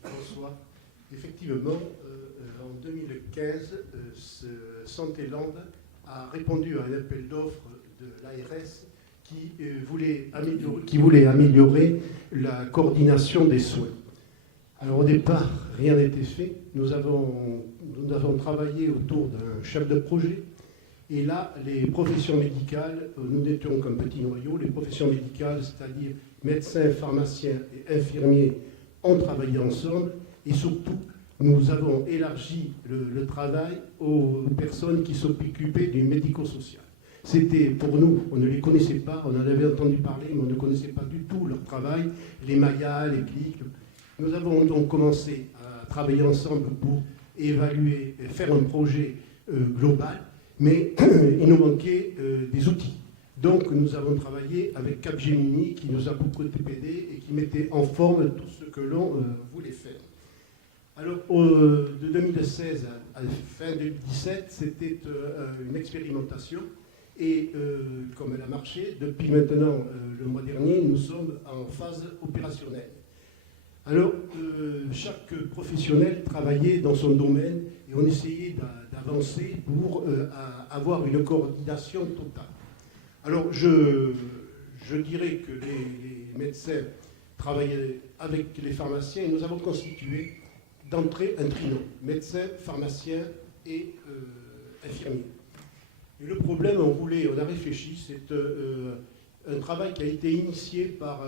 François. Effectivement, en 2015, Santéland a répondu à un appel d'offres de l'ARS qui voulait améliorer la coordination des soins. Alors au départ, rien n'était fait. Nous avons travaillé autour d'un chef de projet. Et là, les professions médicales, nous n'étions qu'un petit noyau, les professions médicales, c'est-à-dire médecins, pharmaciens et infirmiers, ont travaillé ensemble. Et surtout, nous avons élargi le travail aux personnes qui s'occupaient du médico-social. C'était pour nous, on ne les connaissait pas, on en avait entendu parler, mais on ne connaissait pas du tout leur travail, les Mayas, les clics. Nous avons donc commencé à travailler ensemble pour évaluer, faire un projet global, mais il nous manquait des outils. Donc nous avons travaillé avec Capgemini qui nous a beaucoup aidé et qui mettait en forme tout ce que l'on voulait faire. Alors de 2016 à fin 2017, c'était une expérimentation et comme elle a marché, depuis maintenant le mois dernier, nous sommes en phase opérationnelle. Alors chaque professionnel travaillait dans son domaine et on essayait d'avancer pour avoir une coordination totale. Alors je dirais que les médecins travaillaient avec les pharmaciens et nous avons constitué d'entrée un trinôme, médecins, pharmaciens et infirmiers. Et le problème, on a réfléchi, c'est un travail qui a été initié par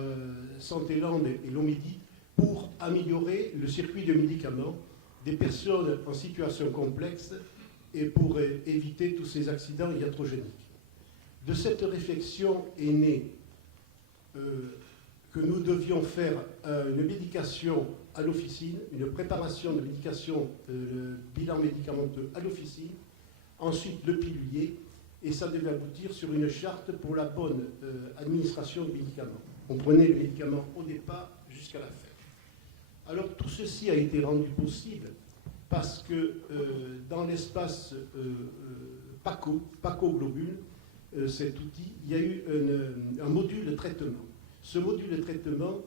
Santéland et l'Omidi pour améliorer le circuit de médicaments des personnes en situation complexe et pour éviter tous ces accidents iatrogéniques. De cette réflexion est née que nous devions faire une médication à l'officine, une préparation de médication, le bilan médicamenteux à l'officine, ensuite le pilulier, et ça devait aboutir sur une charte pour la bonne administration des médicaments. On prenait les médicaments au départ jusqu'à la fin. Alors tout ceci a été rendu possible parce que dans l'espace Paco Globule, cet outil, il y a eu un module de traitement. Ce module de traitement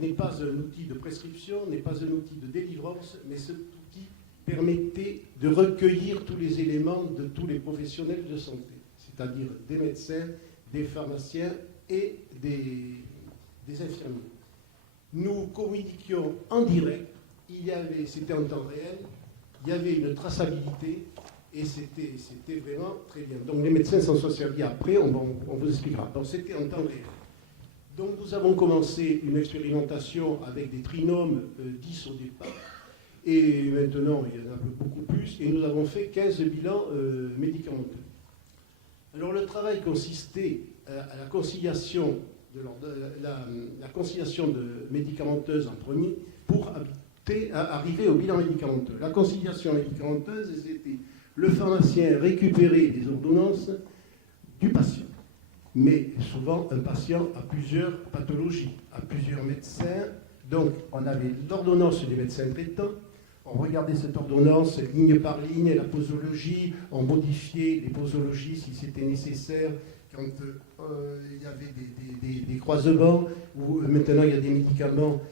n'est pas un outil de prescription, n'est pas un outil de délivrance, mais cet outil permettait de recueillir tous les éléments de tous les professionnels de santé, c'est-à-dire des médecins, des pharmaciens et des infirmiers. Nous communiquions en direct, c'était en temps réel, il y avait une traçabilité et c'était vraiment très bien. Donc les médecins s'en sont servis après, on vous expliquera. Donc c'était en temps réel. Donc nous avons commencé une expérimentation avec des trinômes 10 au départ, et maintenant il y en a beaucoup plus, et nous avons fait 15 bilans médicamenteux. Alors le travail consistait à la conciliation la conciliation médicamenteuse en premier pour arriver au bilan médicamenteux. La conciliation médicamenteuse, c'était le pharmacien récupérer les ordonnances du patient. Mais souvent, un patient a plusieurs pathologies, a plusieurs médecins. Donc, on avait l'ordonnance des médecins traitants. On regardait cette ordonnance ligne par ligne, la posologie. On modifiait les posologies si c'était nécessaire. Quand il y avait des croisements, ou maintenant il y a des médicaments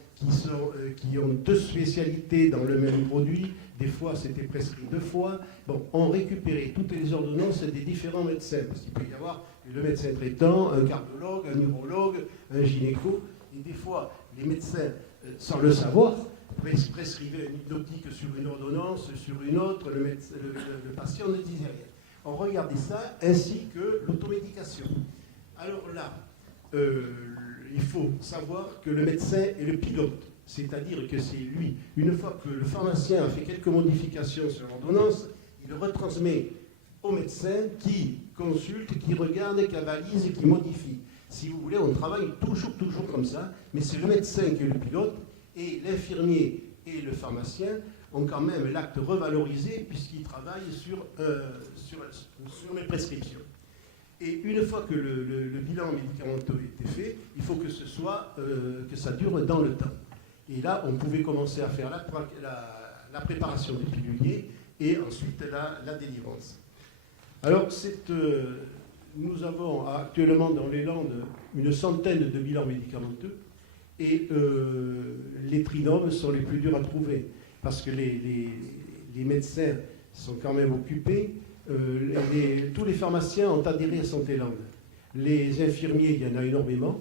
qui ont deux spécialités dans le même produit. Des fois, c'était prescrit 2 fois. Bon, on récupérait toutes les ordonnances des différents médecins, parce qu'il peut y avoir le médecin traitant, un cardiologue, un neurologue, un gynéco. Et des fois, les médecins, sans le savoir, prescrivaient une hypnotique sur une ordonnance, sur une autre. Le patient ne disait rien. On regardait ça, ainsi que l'automédication. Alors là, il faut savoir que le médecin est le pilote. C'est-à-dire que c'est lui, une fois que le pharmacien a fait quelques modifications sur l'ordonnance, il le retransmet au médecin qui consulte, qui regarde, qui avalise et qui modifie. Si vous voulez, on travaille toujours comme ça, mais c'est le médecin qui est le pilote, et l'infirmier et le pharmacien ont quand même l'acte revalorisé puisqu'ils travaillent sur les prescriptions. Et une fois que le bilan médicamenteux a été fait, il faut que ça dure dans le temps. Et là, on pouvait commencer à faire la préparation des piluliers et ensuite la délivrance. Alors, nous avons actuellement dans les Landes une centaine de bilans médicamenteux et les trinômes sont les plus durs à trouver, parce que les médecins sont quand même occupés. Tous les pharmaciens ont adhéré à Santé-Land. Les infirmiers, il y en a énormément.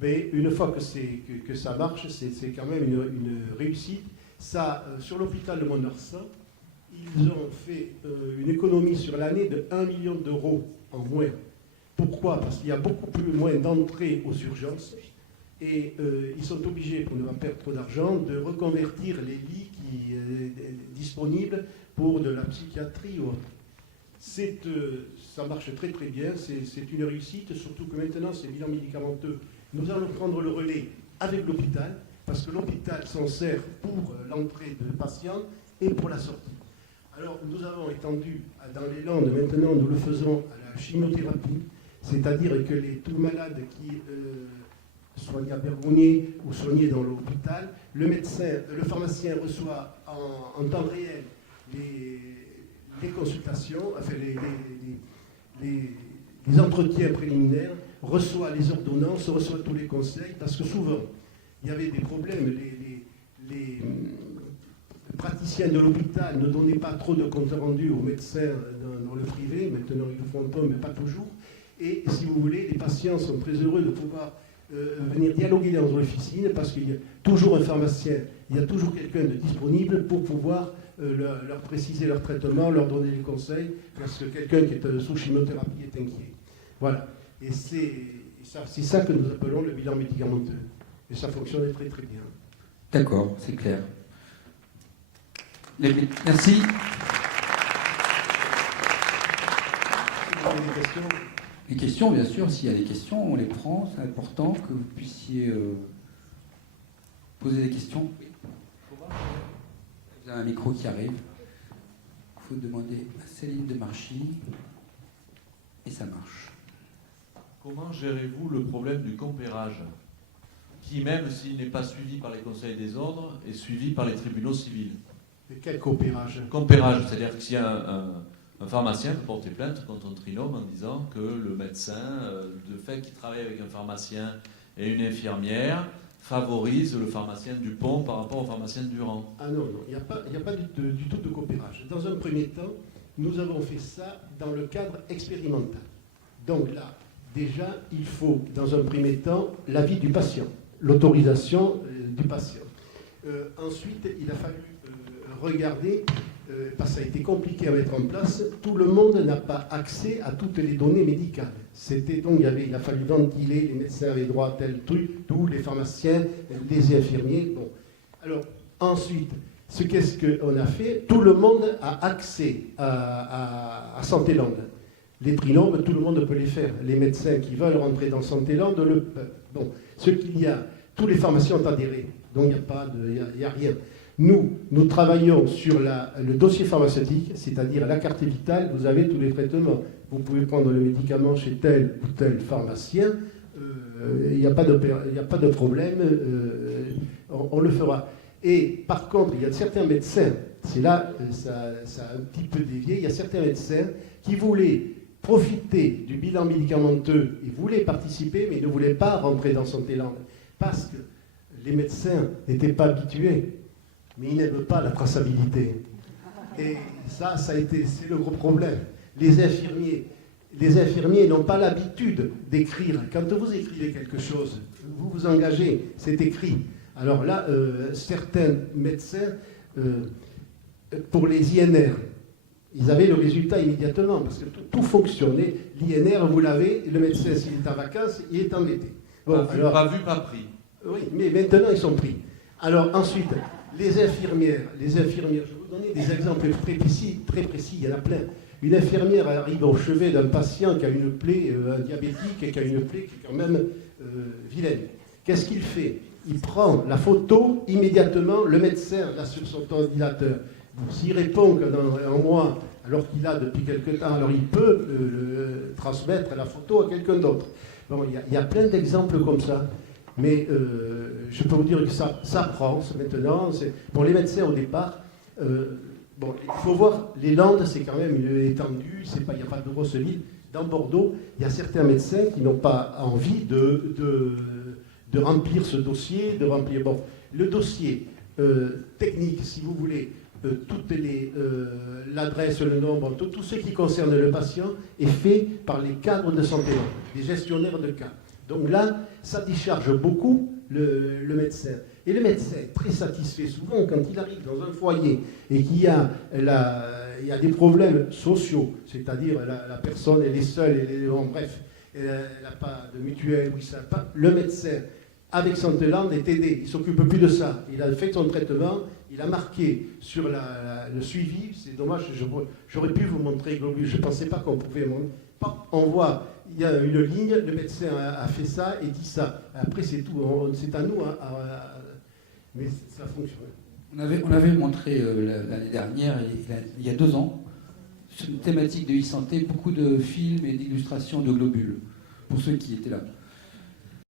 Mais une fois que ça marche, c'est quand même une réussite. Ça, sur l'hôpital de Mont-de-Marsan, ils ont fait une économie sur l'année de 1 million d'euros en moins. Pourquoi? Parce qu'il y a beaucoup moins d'entrées aux urgences et ils sont obligés, pour ne pas perdre trop d'argent, de reconvertir les lits disponibles pour de la psychiatrie ou autre. Ça marche très très bien, c'est une réussite, surtout que maintenant ces bilans médicamenteux, nous allons prendre le relais avec l'hôpital, parce que l'hôpital s'en sert pour l'entrée de patients et pour la sortie. Alors nous avons étendu dans les Landes, maintenant nous le faisons à la chimiothérapie, c'est-à-dire que tous malades qui soignés à Bergognier ou soignés dans l'hôpital, le pharmacien reçoit en temps réel les consultations, enfin les entretiens préliminaires, reçoit les ordonnances, reçoit tous les conseils, parce que souvent, il y avait des problèmes. Les praticiens de l'hôpital ne donnaient pas trop de comptes rendus aux médecins dans le privé, maintenant ils le font un peu, mais pas toujours. Et si vous voulez, les patients sont très heureux de pouvoir venir dialoguer dans l'officine, parce qu'il y a toujours un pharmacien, il y a toujours quelqu'un de disponible pour pouvoir leur préciser leur traitement, leur donner des conseils, parce que quelqu'un qui est sous chimiothérapie est inquiet. Voilà. Et c'est ça que nous appelons le bilan médicamenteux. Et ça fonctionne très très bien. D'accord, c'est clair. Merci. Si vous avez des questions. Les questions, bien sûr, s'il y a des questions, on les prend. C'est important que vous puissiez poser des questions. Vous avez un micro qui arrive. Il faut demander à Céline de Marchy. Et ça marche. Comment gérez-vous le problème du compérage, qui, même s'il n'est pas suivi par les conseils des ordres, est suivi par les tribunaux civils? Et quel compérage? Compérage, c'est-à-dire que s'il y a un pharmacien peut porter plainte contre un trinôme en disant que le médecin, le fait qu'il travaille avec un pharmacien et une infirmière, favorise le pharmacien Dupont par rapport au pharmacien Durand. Ah non, il n'y a pas du tout de compérage. Dans un premier temps, nous avons fait ça dans le cadre expérimental. Donc là, déjà, il faut, dans un premier temps, l'avis du patient, l'autorisation du patient. Ensuite, il a fallu regarder, parce que ça a été compliqué à mettre en place, tout le monde n'a pas accès à toutes les données médicales. Donc il a fallu ventiler, les médecins avaient droit à tel truc, tous les pharmaciens, les infirmiers. Bon. Alors, ensuite, qu'est-ce qu'on a fait? Tout le monde a accès à Santé-Land. Les trinômes, tout le monde peut les faire. Les médecins qui veulent rentrer dans Santé-Land le peuvent. Bon, tous les pharmaciens ont adhéré, donc il n'y a rien. Nous travaillons sur le dossier pharmaceutique, c'est-à-dire la carte vitale, vous avez tous les traitements. Vous pouvez prendre le médicament chez tel ou tel pharmacien, il n'y a pas de problème, on le fera. Et par contre, il y a certains médecins, c'est là, ça a un petit peu dévié, il y a certains médecins qui voulaient profiter du bilan médicamenteux, ils voulaient participer, mais ils ne voulaient pas rentrer dans Santé-Land, parce que les médecins n'étaient pas habitués. Mais ils n'aiment pas la traçabilité. Et c'est le gros problème. Les infirmiers n'ont pas l'habitude d'écrire. Quand vous écrivez quelque chose, vous vous engagez, c'est écrit. Alors là, certains médecins, pour les INR, ils avaient le résultat immédiatement, parce que tout fonctionnait. L'INR, vous l'avez, le médecin, s'il est en vacances, il est embêté. Bon, pas vu, pas pris. Oui, mais maintenant, ils sont pris. Alors ensuite, les infirmières, je vais vous donner des exemples très précis, il y en a plein. Une infirmière arrive au chevet d'un patient qui a une plaie diabétique et qui a une plaie qui est quand même vilaine. Qu'est-ce qu'il fait? Il prend la photo immédiatement, le médecin l'a sur son ordinateur. S'il répond que dans un mois, alors qu'il a depuis quelque temps, alors il peut transmettre la photo à quelqu'un d'autre. Bon, il y a plein d'exemples comme ça. Mais je peux vous dire que ça prend maintenant. Bon, les médecins au départ, il faut voir, les Landes, c'est quand même une étendue, il n'y a pas de grosses villes. Dans Bordeaux, il y a certains médecins qui n'ont pas envie de remplir ce dossier, de remplir... Bon, le dossier technique, si vous voulez, l'adresse, le nombre, tout ce qui concerne le patient est fait par les cadres de santé, les gestionnaires de cas. Donc là, ça décharge beaucoup le médecin. Et le médecin est très satisfait souvent quand il arrive dans un foyer et qu'il y a, il y a des problèmes sociaux, c'est-à-dire la personne elle est seule, bref, elle n'a pas de mutuelle, le médecin avec Santeland est aidé, il ne s'occupe plus de ça. Il a fait son traitement, il a marqué sur le suivi, c'est dommage, j'aurais pu vous montrer Globule, je ne pensais pas qu'on pouvait montrer. On voit, il y a une ligne, le médecin a fait ça et dit ça. Après c'est tout, c'est à nous, mais ça fonctionne. On avait montré l'année dernière, il y a 2 ans, sur une thématique de e-santé, beaucoup de films et d'illustrations de globules, pour ceux qui étaient là.